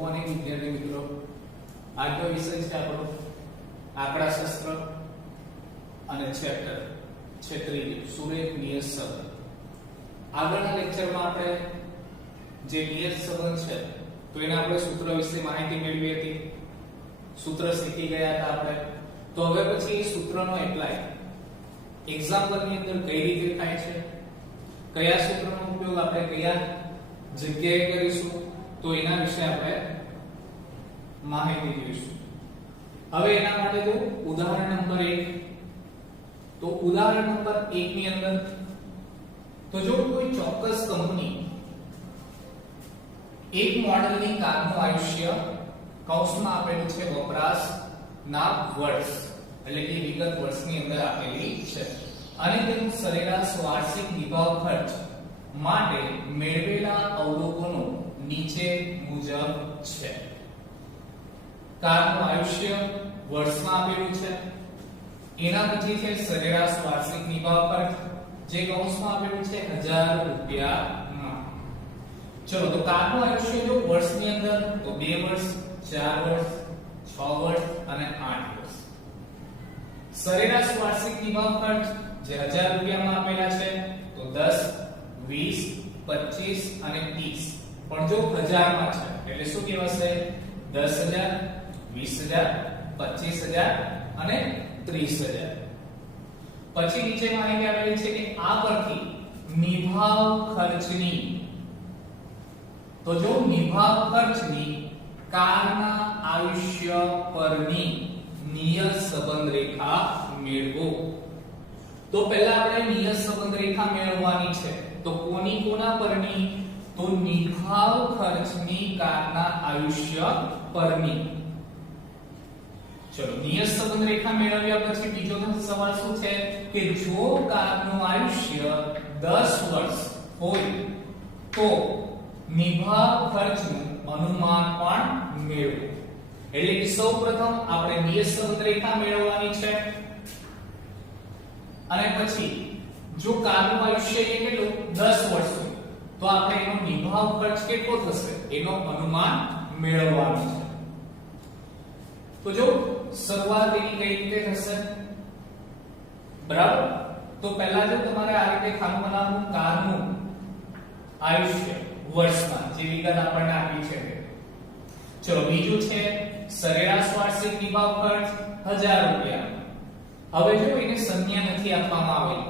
Morning વિદ્યાર્થી મિત્રો, આજનો વિષય છે આપણો આંકડાશાસ્ત્ર અને ચેપ્ટર છે ત્રીજું સુરેખ નિયત સંબંધ. આગળના લેક્ચરમાં આપણે જે નિયત સંબંધ છે તો એના આપણે સૂત્ર વિશે માહિતી મેળવી હતી, સૂત્ર શીખી ગયા હતા આપણે. તો હવે પછી એ સૂત્રનો એપ્લાય એક્ઝામ્પલની અંદર કઈ રીતે થાય છે, કયા સૂત્રનો ઉપયોગ આપણે કયા જગ્યાએ કરીશું, તો એના વિશે આપણે માહિતી જોઈશું. હવે એના માટે જો ઉદાહરણ નંબર 1, તો ઉદાહરણ નંબર 1 ની અંદર તો જો કોઈ ચોક્કસ કંપની એક મોડેલની કારનું આયુષ્ય કૌંસમાં આપેલું છે વપરાશ ના વર્ષ એટલે કે વિગત વર્ષની અંદર આપેલી છે અને તેનું સરેરાશ વાર્ષિક નિભાવ ખર્ચ માટે મેળવેલા અવલોકનો નીચે મુજબ છે. કારનું આયુષ્ય વર્ષમાં આપેલું છે, એના પછી છે સરેરાશ વાર્ષિક નિભાવ ખર્ચ જે કૌંસમાં આપેલું છે 1000 રૂપિયામાં. ચલો તો કારનું આયુષ્ય જો વર્ષની અંદર તો 2 વર્ષ, 4 વર્ષ, 6 વર્ષ અને 8 વર્ષ. સરેરાશ વાર્ષિક નિભાવ ખર્ચ જે 1000 રૂપિયામાં આપેલા છે તો 10, 20, 25 અને 30 પણ જો 1000 માં છે એટલે શું કહેવાશે? 10000, 20000, 25000 અને 30000. પછી નીચે માહિતી આપેલી છે કે આ પરથી નિભાવ ખર્ચની, તો જો નિભાવ ખર્ચની કારના આયુષ્ય પરની નિયત સંબંધ રેખા મેળવો. તો પહેલા આપણે નિયત સંબંધ રેખા મેળવવાની છે. તો કોના પરની? તો નિભાવ ખર્ચની કારના આયુષ્ય પરની. ચલો નિયત સંબંધ રેખા મેળવ્યા પછી બીજો સવાલ શું છે કે જો કારનું આયુષ્ય 10 વર્ષ હોય તો નિભાવ ખર્ચનું અનુમાન પણ મેળવો. એટલે કે સૌપ્રથમ આપણે નિયત સંબંધ રેખા મેળવવાની છે અને પછી જો કારનું આયુષ્ય કેટલું 10 વર્ષ હોય તો આપણે એનો નિભાવ ખર્ચ કેટલો થશે એનો અનુમાન મેળવવાનું છે. તો જો શરૂઆત એની કઈ રીતે થશે? બરાબર, તો પહેલા જો તમારે આ રીતે ખાનું બનાવવું કારનું આયુષ્ય વર્ષમાં જે વિગત આપણને આપી છે. ચલો બીજું છે સરેરાશ વાર્ષિક નિભાવ ખર્ચ 1000 રૂપિયા. હવે જો એને સંજ્ઞા નથી આપવામાં આવેલી,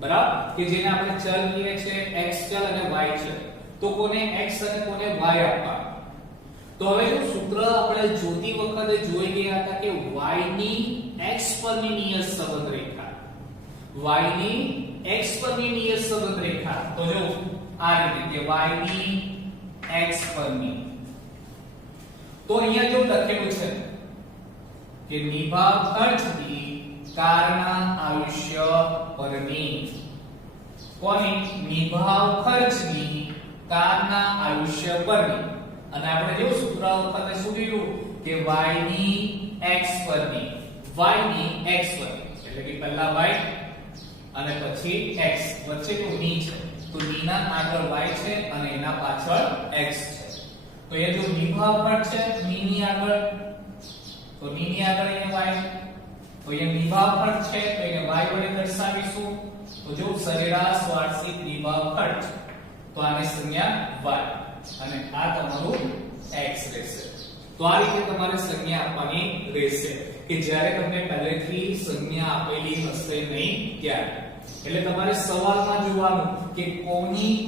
બરાબર, કે જેને આપણે ચલ કહીએ છે x ચલ અને y ચલ, તો કોને x અને કોને y આપવા? તો હવે જો સૂત્ર આપણે જોતી વખતે જોઈ ગયા હતા કે y ની x પરની નિયત સંબંધ રેખા, y ની x પરની નિયત સંબંધ રેખા, તો જો આ રીતે કે y ની x પરની. તો અહીંયા જો લખેલું છે કે નિભાવ ખર્ચની કારના આયુષ્ય પરની, કોની? નિભાવ ખર્ચની કારના આયુષ્ય પરની. અને આપણે જો સૂત્ર વખતે શું કીધું કે y ની x પરની, y ની x પરની એટલે કે પહેલા y અને પછી x, વચ્ચે તો ની છે તો ની ના આગળ y છે અને એના પાછળ x છે. તો એ જો નિભાવ ખર્ચ છે ની ની આગળ, તો ની ની આગળ અહીંયા y, તો એ નિભાવ ખર્ચ છે તો એને y વડે દર્શાવીશું. તો જો સરેરાશ વાર્ષિક નિભાવ ખર્ચ તો આની સંજ્ઞા y અને આ તમારું x રહેશે. તો આ રીતે તમારે સંજ્ઞા આપવાની રહેશે કે જ્યારે તમને પહેલેથી સંજ્ઞા આપેલી હશે નહીં ત્યારે. એટલે તમારે સવાલમાં જોવાનું કે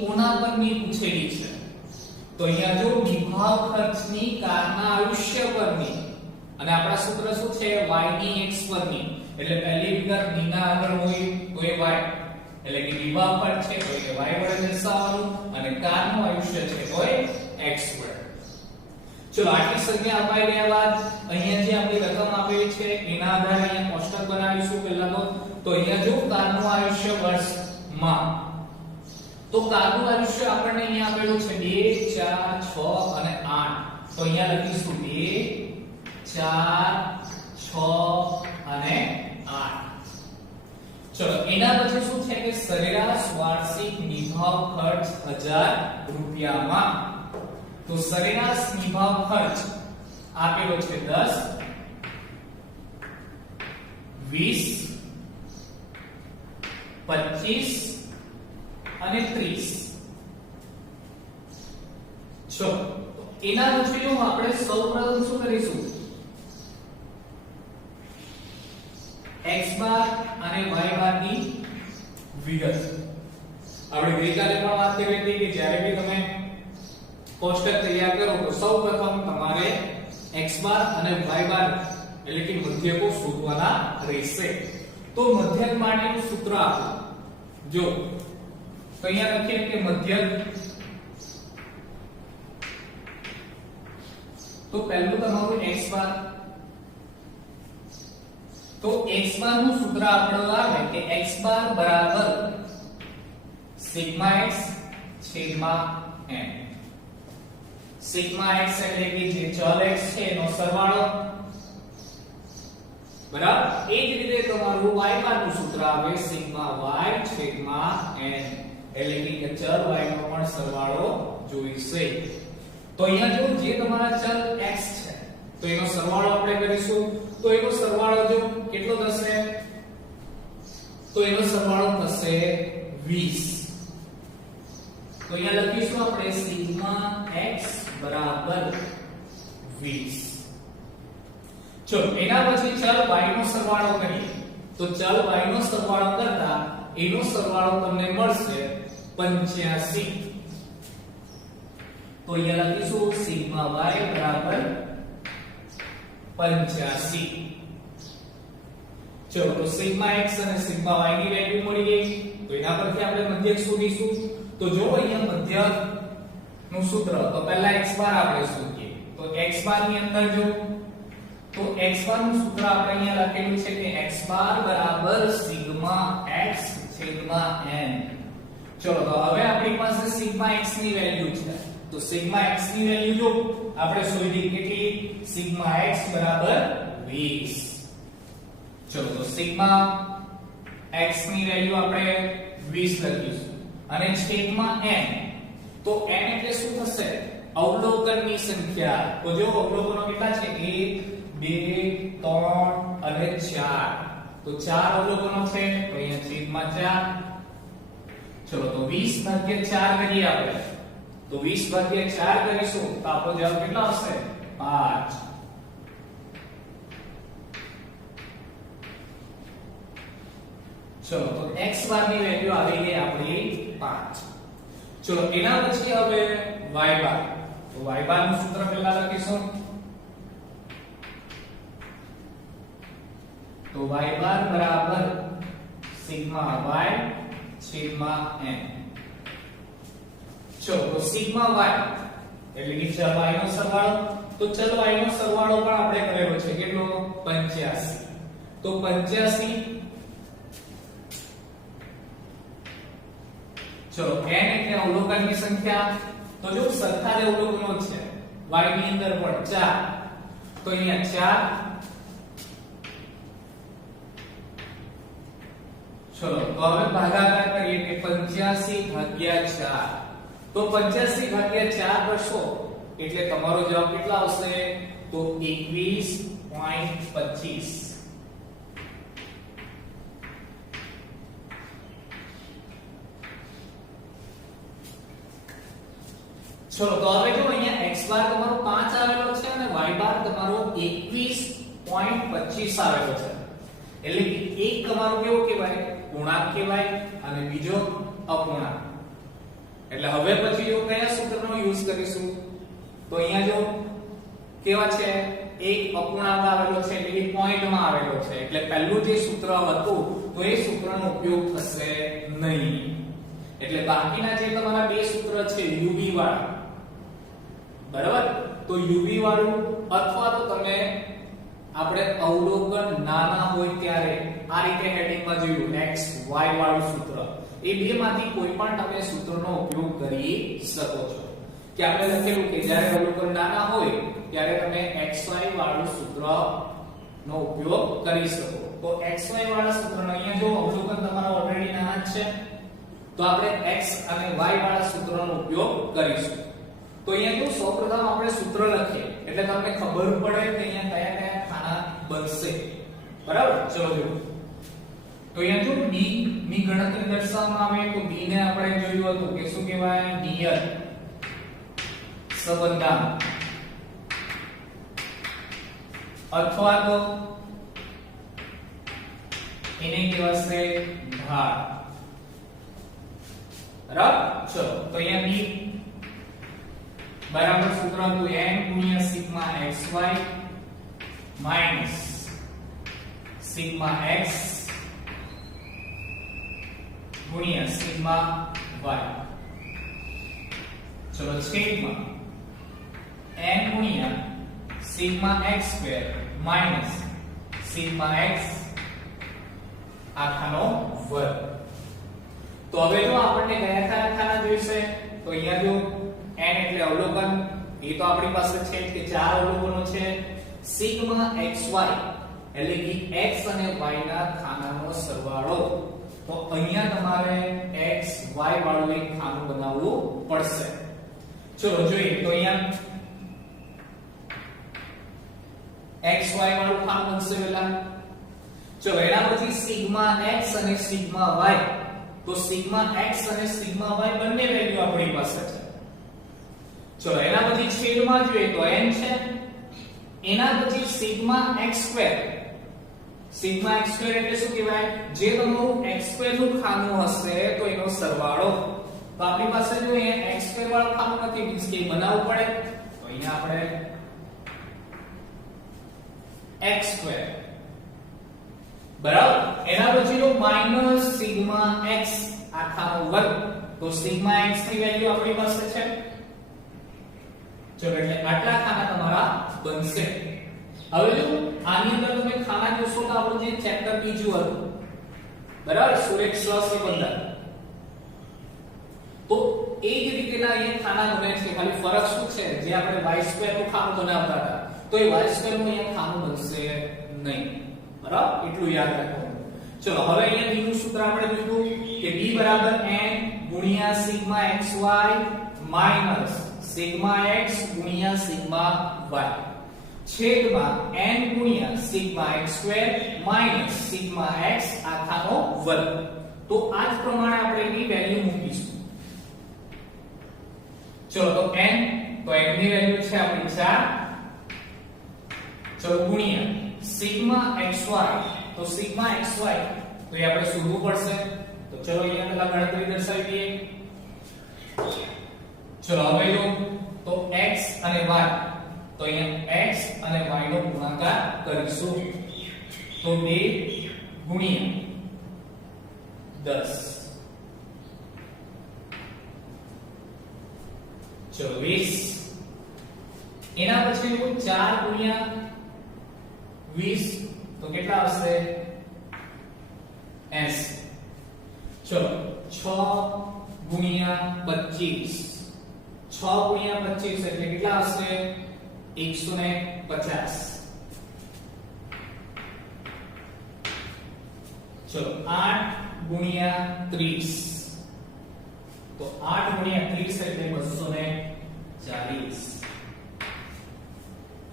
કોના પરની પૂછેલી છે. તો અહીંયા જો નિભાવ ખર્ચની કારના આયુષ્ય પરની અને આપણા સૂત્ર શું છે y ની x પરની, એટલે પહેલી વિગત ની ના આગળ હોય તો એ y એટલે કે નિભાવ ખર્ચ છે તો એ y વડે દર્શાવવાનું અને કારનું આયુષ્ય છે તો એ x વડે. ચલો આટલી સંજ્ઞા અપાઈ ગયા બાદ અહીંયા જે આપણી રકમ આપેલી છે એના આધારે અહીંયા કોષ્ટક બનાવીશું. પહેલા તો અહીંયા જો કારનું આયુષ્ય વર્ષમાં, તો કારનું આયુષ્ય આપણને અહીંયા આપેલું છે 2, 4, 6 અને 8. તો અહીંયા લખીશું 2, 4, 6 અને 8. ચલો એના પછી શું છે કે સરેરાશ વાર્ષિક નિભાવ ખર્ચ 1000 રૂપિયામાં. તો સરેરાશ નિભાવ ખર્ચ આપેલો છે 10, 20, 25 અને 30. ચલો એના પછી આપણે સૌપ્રથમ શું કરીશું, x બાર અને y બાર ની વિગત. આપણે ગઈકાલે પણ વાત કરી હતી કે જ્યારે બી તમે કોષ્ટક તૈયાર કરો તો સૌપ્રથમ તમારે x બાર અને y બાર એટલે કે મધ્યકો શોધવાના રહેશે. તો મધ્યક માટેનું સૂત્ર આપો. જો તો અહીંયા લખીએ કે મધ્યક, તો પહેલું તમારું x બાર, તો x બાર નું સૂત્ર આપણું આવે કે x બાર બરાબર સિગ્મા x છેદમાં n. સિગ્મા x એટલે કે જે ચલ x છે એનો સરવાળો, બરાબર. એ જ રીતે તમારું y બાર નું સૂત્ર આવે સિગ્મા y છેદમાં n, એટલે કે ચલ y નો પણ સરવાળો જોઈશે. તો અહીંયા જો જે તમારા ચલ x છે તો એનો સરવાળો આપણે કરીશું. તો એનો સરવાળો જો કેટલો થશે, તો એનો સરવાળો થશે 20. તો અહીંયા લખીશું આપણે સિગ્મા x બરાબર 20. ચલો એના પછી ચલ y નો સરવાળો કરીએ. તો ચલ y નો સરવાળો કરતા એનો સરવાળો તમને મળશે 85. તો અહીંયા લખીશું સિગ્મા y બરાબર 85. ચલો તો સિગ્મા x અને સિગ્મા y ની વેલ્યુ મળી ગઈ. તો એના પરથી આપણે મધ્યક શોધીશું. તો જો અહીંયા મધ્યક નું સૂત્ર, તો પહેલા x બાર આપણે શોધીએ. તો x બાર ની અંદર જો, તો x બાર નું સૂત્ર આપણે અહીંયા લખેલું છે કે x બાર બરાબર સિગ્મા x છેદમાં n. ચલો તો હવે આપણી પાસે સિગ્મા x ની વેલ્યુ છે. તો સિગ્મા x ની વેલ્યુ જો આપણે શોધી કેટલી, સિગ્મા x બરાબર 20. ચલો તો સિગ્મા x ની વેલ્યુ આપણે 20 લખીશું અને છેદમાં n. તો n એટલે શું થશે, અવલોકનની સંખ્યા. તો જો અવલોકનો કેટલા છે, 1 2 3 અને 4. તો 4 અવલોકનો છે, તો અહીંયા છેદમાં 4. ચલો તો 20 ભાગ્યા 4 કરીએ આપણે. તો 20 ભાગ્યા 4 કરીશું તો આપણો જવાબ કેટલો આવશે, 5. ચલો તો x બાર ની વેલ્યુ આવી ગઈ આપણી 5. ચલો એના પછી હવે y બાર. તો y બાર નું સૂત્ર પહેલા લખીશું. તો y બાર બરાબર સિગ્મા y છેદમાં n. ચલો તો સિગ્મા y એટલે કે ચલ y નો સરવાળો. તો ચલ y નો સરવાળો પણ આપણે કરેલો છે કેટલો, 85. તો 85. ચલો n એટલે અવલોકનની સંખ્યા. તો જો સરખા જ અવલોકનો છે y ની અંદર પણ 4. તો અહીંયા 4. ચલો તો હવે ભાગાકાર કરીએ કે 85 ભાગ્યા 4. તો 85 ભાગ્યા 4 કરશો એટલે તમારો જવાબ કેટલા આવશે, તો 21.25. ચલો તો હવે જો અહીંયા x બાર તમારો 5 આવેલો છે અને y બાર તમારો 21.25 આવેલો છે. એટલે કે એક તમારો કેવો કહેવાય, પૂર્ણાંક કહેવાય અને બીજો અપૂર્ણાંક. એટલે હવે પછી જો કયા સૂત્રનો યુઝ કરીશું, તો અહીંયા જો કેવા છે, એક અપૂર્ણાંક આવેલો છે એટલે કે પોઈન્ટમાં આવેલો છે. એટલે પહેલું જે સૂત્ર હતું તો એ સૂત્રનો ઉપયોગ થશે નહીં. એટલે બાકીના જે તમારા બે સૂત્ર છે uv વાળા, બરાબર, તો uv વાળું અથવા તો તમે આપણે અવલોકન નાના હોય ત્યારે આ રીતે હેડિંગમાં જોયું x y વાળું સૂત્ર, એ બેમાંથી કોઈ પણ તમે સૂત્રનો ઉપયોગ કરી શકો છો. કે આપણે લખેલું કે જ્યારે અવલોકન નાના હોય ત્યારે તમે xy વાળું સૂત્રનો ઉપયોગ કરી શકો. તો xy વાળા સૂત્રનો અહીંયા જો અવલોકન તમારા ઓલરેડી નાના જ છે, તો આપણે x અને y વાળા સૂત્રનો ઉપયોગ કરીશું. તો અહીંયા તો સૌપ્રથમ આપણે સૂત્ર લખીએ એટલે તમને ખબર પડે કે અહીંયા કયા કયા ખાના બનશે બરાબર ચલો જો તો અહીંયા જો b ની ગણતરી દર્શાવવામાં આવે તો b ને આપણે જોયું હતું કે શું કહેવાય નિયત સંબંધાંક અથવા તો એને કહેવાશે ઢાળ બરાબર ચલો તો અહીંયા b બરાબર સૂત્ર હતું n ગુણ્યા sigma xy minus sigma x ગુણ્યા સિગ્મા y ચલો છેદમાં n ગુણ્યા sigma x square minus sigma x આખાનો વર્ગ તો હવે જો આપણને કયા કયા ખાના જોઈશે તો અહીંયા જો n એટલે અવલોકન એ તો આપણી પાસે છે કે ચાર અવલોકનો છે સિગ્મા xy એટલે કે x અને y ના ખાનાનો સરવાળો તો અહીંયા તમારે x y વાળું એક ખાનું બનાવવું પડશે ચલો જોઈએ તો અહીંયા xy વાળું ખાનું બનશે પહેલા ચલો એના પછી સિગ્મા x અને સિગ્મા y તો સિગ્મા x અને સિગ્મા y બંને વેલ્યુ આપણી પાસે છે ચલો એના પછી છેદમાં જોઈએ તો n છે એના પછી sigma x square sigma x square એટલે શું કહેવાય જે તમારું x સ્ક્વેર નું ખાનું હશે તો એનો સરવાળો તો આપણી પાસે જો અહીંયા x સ્ક્વેર વાળું ખાનું નથી મીન્સ કે બનાવવું પડે તો અહીંયા આપણે x સ્ક્વેર બરાબર એના પછીનો માઈનસ સિગ્મા x આખાનો વર્ગ તો સિગ્મા x ની વેલ્યુ આપણી પાસે છે ચલો એટલે આટલા ખાના તમારા બનશે હવે જો આની અંદર તમે ખાના જોશો તો આપણું જે ચેપ્ટર બીજું હતું બરાબર સુરેખ સહસંબંધ તો એ જ રીતેના અહીંયા ખાના બને છે ખાલી ફરક શું છે જે આપણે y2 નું ખાનું બનાવતા હતા તો એ y2 નું અહીંયા ખાનું બનશે નહીં બરાબર એટલું યાદ રાખવાનું ચલો હવે અહીંયા બીજું સૂત્ર આપણે જોયું કે b બરાબર n ગુણ્યા sigma xy minus sigma x ગુણ્યા સિગ્મા y છેદમાં n ગુણ્યા sigma x square minus sigma x આખાનો વર્ગ તો આ જ પ્રમાણે આપણે એની વેલ્યુ મૂકીશું ચલો તો n તો n ની વેલ્યુ છે આપણી 4 ચલો ગુણ્યા સિગ્મા xy તો સિગ્મા xy તો એ આપણે શોધવું પડશે તો ચલો અહીંયા પહેલા ગણતરી દર્શાવી દઈએ ચલો હવે જો તો x અને y તો અહીંયા x અને y નો ગુણાકાર કરીશું તો 2 ગુણ્યા 10 24 એના પછી 4 ગુણ્યા 20 તો કેટલા આવશે 80 ચલો 6 ગુણ્યા 25 6 ગુણ્યા 25 એટલે કેટલા આવશે 150 ચલો 8 ગુણ્યા 30 તો 8 ગુણ્યા 30 એટલે 240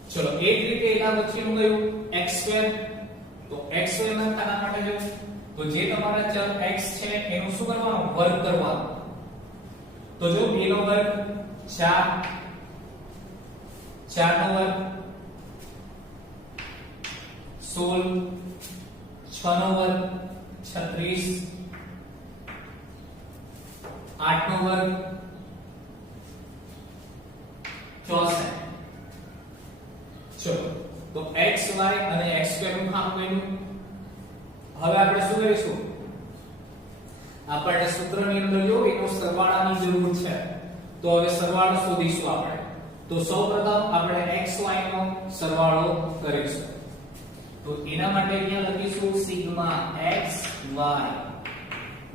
ચલો એ જ રીતે એના પછીનું કયું x2 તો x2 ના ખાના માટે જો તો જે તમારા ચલ x છે એનું શું કરવાનું વર્ગ કરવાનું તો જો 2 નો વર્ગ 4 4 નો વર્ગ 16 6 નો વર્ગ 36 8 નો વર્ગ 64 ચલો તો x y અને x2 નું ખાનું બન્યું હવે આપણે શું કરીશું આપણે સૂત્રની અંદર જો એનો સરવાળાની જરૂર છે તો હવે સરવાળો શોધીશું આપણે તો સૌપ્રથમ આપણે x y નો સરવાળો કરીશું તો એના માટે અહીંયા લખીશું સિગ્મા x y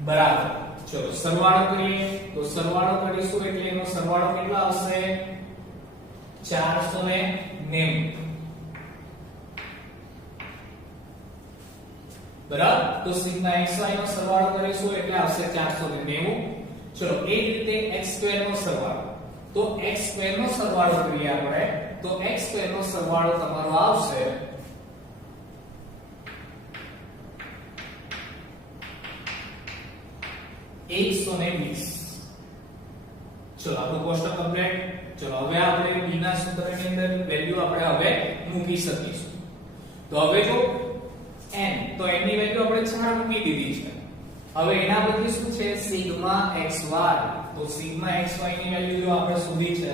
બરાબર ચલો સરવાળો કરીએ તો સરવાળો કરીશું એટલે એનો સરવાળો કેટલો આવશે 490 બરાબર તો સિગ્મા xy નો સરવાળો કરીશું એટલે આવશે 490 ચલો એ જ રીતે x2 નો સરવાળો તો x સ્ક્વેર નો સરવાળો કરીએ આપણે તો x સ્ક્વેર નો સરવાળો તમારો આવશે 120. ચલો આપણું કોષ્ટક કમ્પ્લીટ. ચલો હવે આપણે b ના સૂત્રની અંદર વેલ્યુ આપણે હવે મૂકી શકીશું. તો હવે જો n તો n ની વેલ્યુ આપણે 4 મૂકી દીધી છે. હવે એના બદલે શું છે સિગ્મા xy. તો સિગ્મા xy ની વેલ્યુ જો આપણે શોધી છે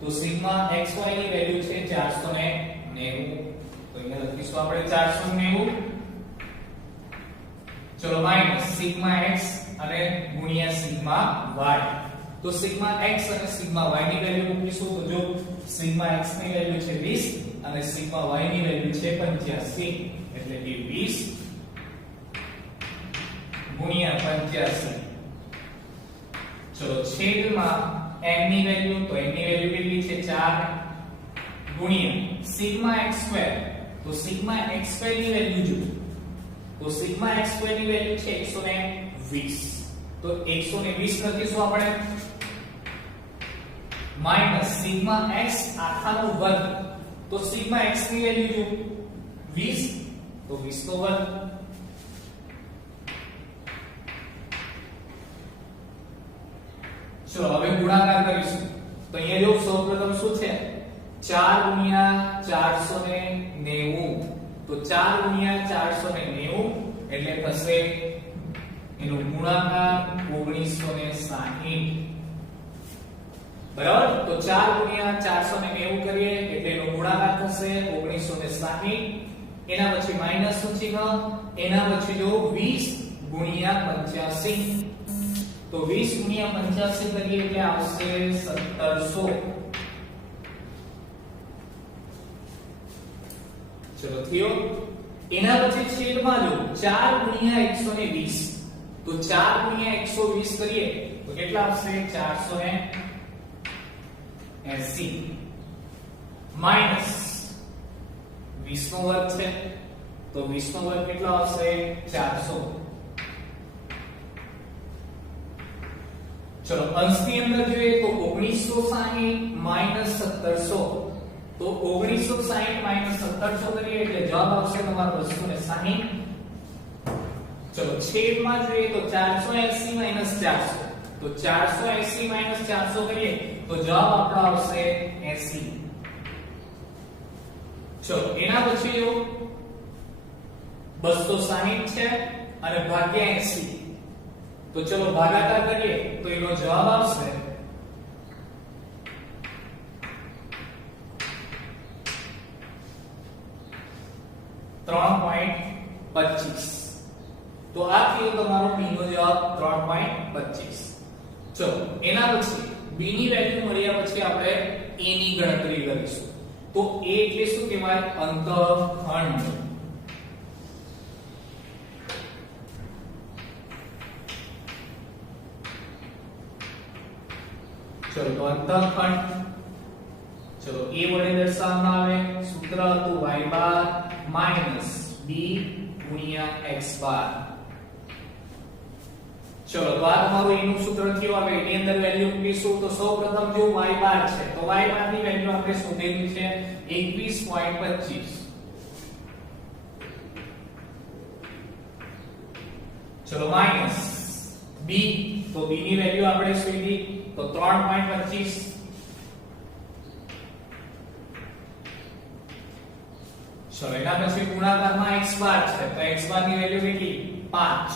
તો સિગ્મા xy ની વેલ્યુ છે 490. તો અહીંયા લખીશું આપણે 490. ચલો માઈનસ સિગ્મા x અને ગુણ્યા સિગ્મા y. તો સિગ્મા x અને સિગ્મા y ની વેલ્યુ મૂકીશું તો જો સિગ્મા x ની વેલ્યુ છે 20 અને સિગ્મા y ની વેલ્યુ છે 85 એટલે કે 20 ગુણ્યા 85. ચલો છેદમાં n ની વેલ્યુ તો n ની વેલ્યુ કેટલી છે 4 ગુણ્યા સિગ્મા x સ્ક્વેર. તો સિગ્મા x સ્ક્વેર ની વેલ્યુ જો તો સિગ્મા x સ્ક્વેર ની વેલ્યુ છે 120. તો 120 લખીશું આપણે માઈનસ સિગ્મા x આખાનો વર્ગ. તો સિગ્મા x ની વેલ્યુ જો 20 તો 20 નો વર્ગ. ચલો હવે ગુણાકાર કરીશું. તો અહીંયા જો સૌપ્રથમ શું છે 4 ગુણ્યા 490. તો 4 ગુણ્યા 490 એટલે થશે એનો ગુણાકાર 1960. બરાબર. તો 4 ગુણ્યા 490 કરીએ એટલે એનો ગુણાકાર થશે 1960. એના પછી માઈનસ નું ચિહ્ન. એના પછી જો 20 ગુણ્યા 85. તો 20 ગુણ્યા 85 કરીએ એટલે આવશે 1700. ચલો થયો. એના પછી છેદમાં જો 4 ગુણ્યા 120. તો 4 ગુણ્યા 120 કરીએ તો કેટલા આવશે 480 માઈનસ 20 નો વર્ગ છે તો 20 નો વર્ગ કેટલો આવશે 400. ચલો અંશની અંદર જોઈએ તો 1960 માઈનસ 1700. તો 1960 માઈનસ 1700 કરીએ એટલે જવાબ આવશે તમારો 260. ચલો છેદમાં જોઈએ તો 480 માઈનસ 400. તો 480 માઈનસ 400 કરીએ તો જવાબ આપણો આવશે 80. ચલો એના પછી જો 260 છે અને ભાગ્યા 80. તો ચલો ભાગાકાર કરીએ તો એનો જવાબ આવશે 3.25. તો આ થયો તમારો b નો જવાબ 3.25. ચલો એના પછી b ની વેલ્યુ મળ્યા પછી આપણે a ની ગણતરી કરીશું. તો a એટલે શું કહેવાય અંતઃખંડ. ચલો તો અંતઃખંડ. ચલો a વડે દર્શાવવામાં આવે સૂત્ર હતું y બાર માઈનસ b ગુણ્યા x બાર. ચલો તો આ તમારું એનું સૂત્ર થયું. હવે એની અંદર વેલ્યુ મૂકીશું તો સૌપ્રથમ જો y બાર છે તો y બાર ની વેલ્યુ આપણે શોધેલી છે 21.25. ચલો માઈનસ b તો b ની વેલ્યુ આપણે શોધી તો 3.25. ચલો એના પછી ગુણાકારમાં x બાર છે તો x બાર ની વેલ્યુ કેટલી 5.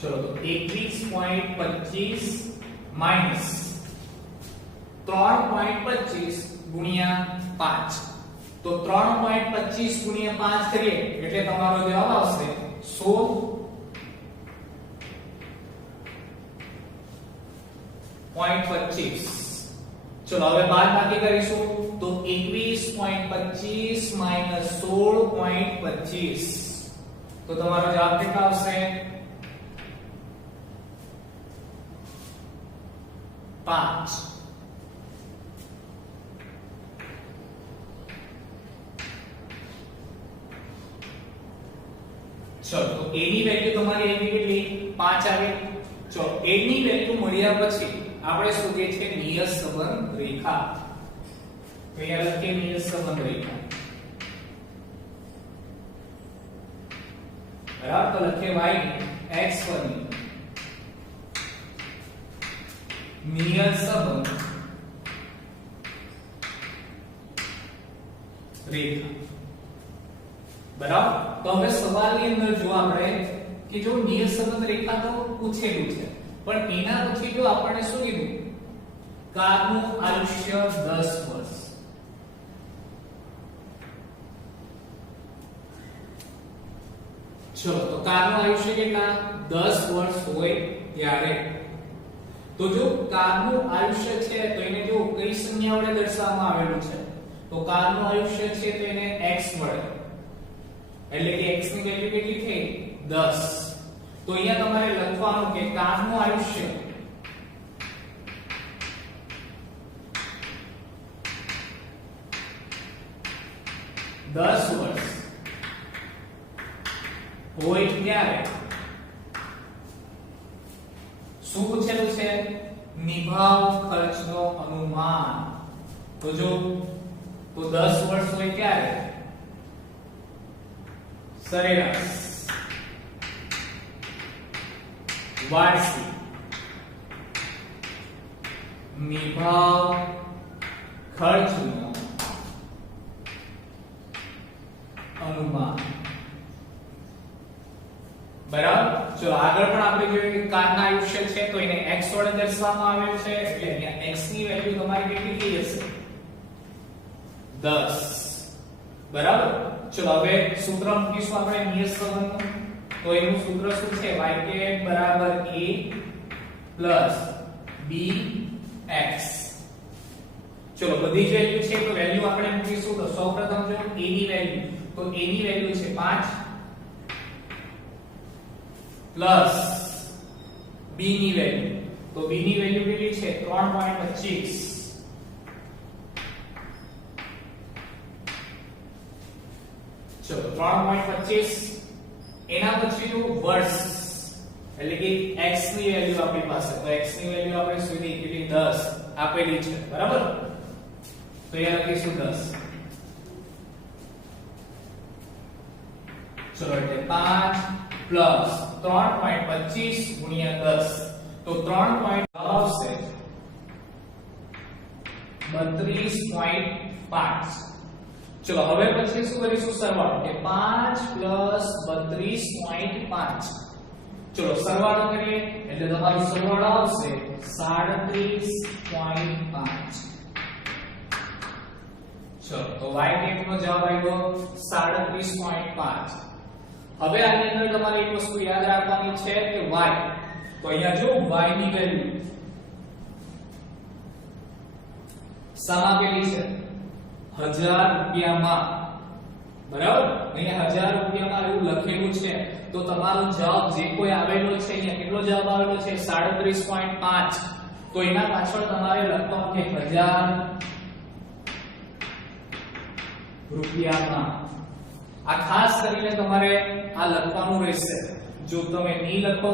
ચલો તો 21.25 માઈનસ 3.25 ગુણ્યા 5. તો 3.25 ગુણ્યા 5 કરીએ એટલે તમારો જવાબ આવશે 16.25. ચલો હવે બાદબાકી કરીશું તો 21.25 માઈનસ 16.25 તો તમારો જવાબ કેટલો આવશે 5. ચલો તો a ની વેલ્યુ તમારી આવી કેટલી 5 આવે. ચલો a ની વેલ્યુ મળ્યા પછી આપણે શું કહે છે નિયત સંબંધ રેખા. તો અહીંયા લખીએ નિયત સંબંધ રેખા. બરાબર, તો લખીએ y x1 નિયત સંબંધ રેખા. બરાબર, તો હવે સવાલની અંદર જો આપણે કે જો નિયત સંબંધ રેખા તો પૂછેલું છે, પણ એના પછી જો આપણને શું કીધું કારનું આયુષ્ય 10 વર્ષ. ચલો તો કારનું આયુષ્ય કેટલા 10 વર્ષ હોય ત્યારે તો જો કારનું આયુષ્ય છે તો એને જો કઈ સંજ્ઞા વડે દર્શાવવામાં આવેલું છે તો કારનું આયુષ્ય છે તો એને x વડે, એટલે કે x ની વેલ્યુ કેટલી થઈ 10. તો અહીંયા તમારે લખવાનું કે કારનું આયુષ્ય વર્ષ હોય ત્યારે શું પૂછેલું છે નિભાવ ખર્ચનો અનુમાન. તો જો તો 10 વર્ષ હોય ત્યારે સરેરાશ વાર્ષિક નિભાવ ખર્ચનો અનુમાન. બરાબર, ચલો આગળ પણ આપણે જોઈએ કે કારના આયુષ્ય છે તો એને x વડે દર્શાવવામાં આવેલ છે, એટલે અહીંયા x ની વેલ્યુ તમારી કેટલી થઈ જશે 10. બરાબર, ચલો હવે સૂત્ર મૂકીશું આપણે નિયત સંબંધનું. તો એનું સૂત્ર શું છે y બરાબર a પ્લસ bx. ચલો બધી જ વેલ્યુ છે તો વેલ્યુ આપણે મૂકીશું. તો સૌપ્રથમ જો a ની વેલ્યુ તો a ની વેલ્યુ છે 5 પ્લસ b ની વેલ્યુ તો b ની વેલ્યુ કેટલી છે 3.25. ચલો 3.25 એના પછીનું વર્ષ એટલે કે x ની વેલ્યુ આપણી પાસે, તો x ની વેલ્યુ આપણે શોધી કેટલી 10 આપેલી છે. બરાબર, તો અહીંયા લખીશું 10. ચલો એટલે 5 પ્લસ 3.25 ગુણ્યા 10 તો 3 આવશે 32.5. ચલો હવે પછી શું કરીશું સરવાળો કે 5 પ્લસ 32.5. ચલો સરવાળો કરીએ એટલે તમારો સરવાળો આવશે 37.5. ચલો તો y નો જવાબ આવ્યો 37.5. હવે આની અંદર તમારે એક વસ્તુ યાદ રાખવાની છે કે y, તો અહીંયા જો y ની વેલ્યુ સામા પેલી છે 1000 રૂપિયામાં. બરાબર, અહીંયા 1000 રૂપિયામાં એવું લખેલું છે તો તમારો જવાબ જે કોઈ આવેલો છે અહીંયા કેટલો જવાબ આવેલો છે 37.5. તો એના પાછળ તમારે લખવાનું કે 1000 રૂપિયામાં. આ ખાસ કરીને તમારે આ લખવાનું રહેશે. જો તમે નહીં લખો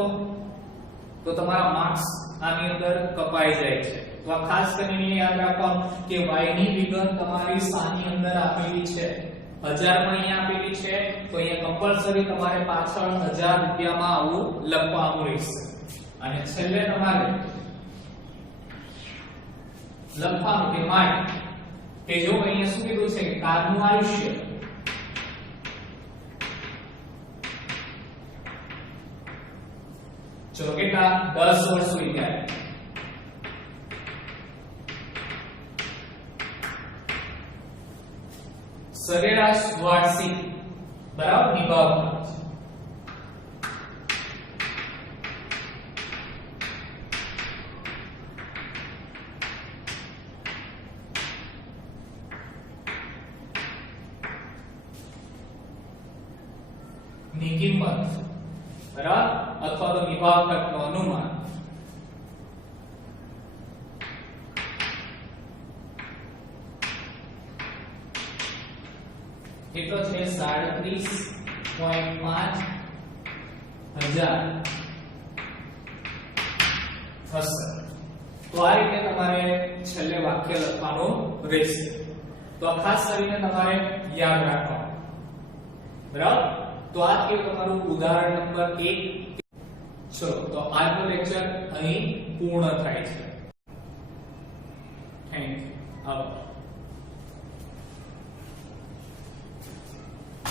તો તમારા માર્ક્સ આની અંદર કપાઈ જાય છે. તો આ ખાસ કરીને યાદ રાખવાનું કે y ની વિગત તમારી સાની અંદર આપેલી છે, 1000 પણ અહીંયા આપેલી છે, તો અહીંયા કમ્પલસરી તમારે પાછળ 1000 રૂપિયામાં આવું લખવાનું રહેશે. અને છેલ્લે તમારે લખવાનું કે કે જો અહીંયા શું કીધું છે કે કારનું આયુષ્ય ચલો કેટલા 10 વર્ષ હોય ત્યારે સરેરાશ વાર્ષિક બરાબર નિભાવ ખર્ચ. ની કિંમત બરાબર અથવા તો નિભાવ ખર્ચનું અનુમાન કેટલો છે 37.5 1000 થશે. તો આ રીતે તમારે છેલ્લે વાક્ય લખવાનું રહેશે. તો આ ખાસ કરીને તમારે યાદ રાખવાનું. બરાબર? તો આ થયું તમારું ઉદાહરણ નંબર 1. ચલો તો આજનો લેક્ચર અહીં પૂર્ણ થાય છે. Thank you. આભાર.